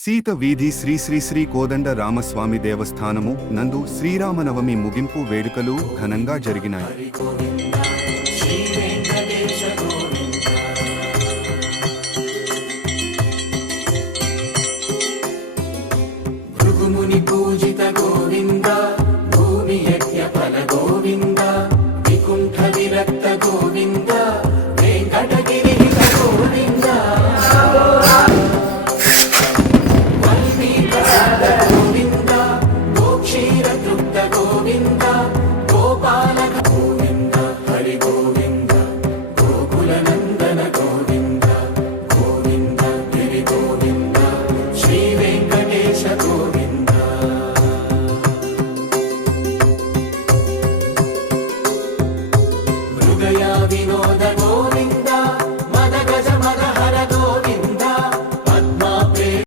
సీత వీధి శ్రీ శ్రీ శ్రీ కోదండ రామస్వామి దేవస్థానము నందు శ్రీరామనవమి ముగింపు వేడుకలు ఘనంగా జరిగినాయి.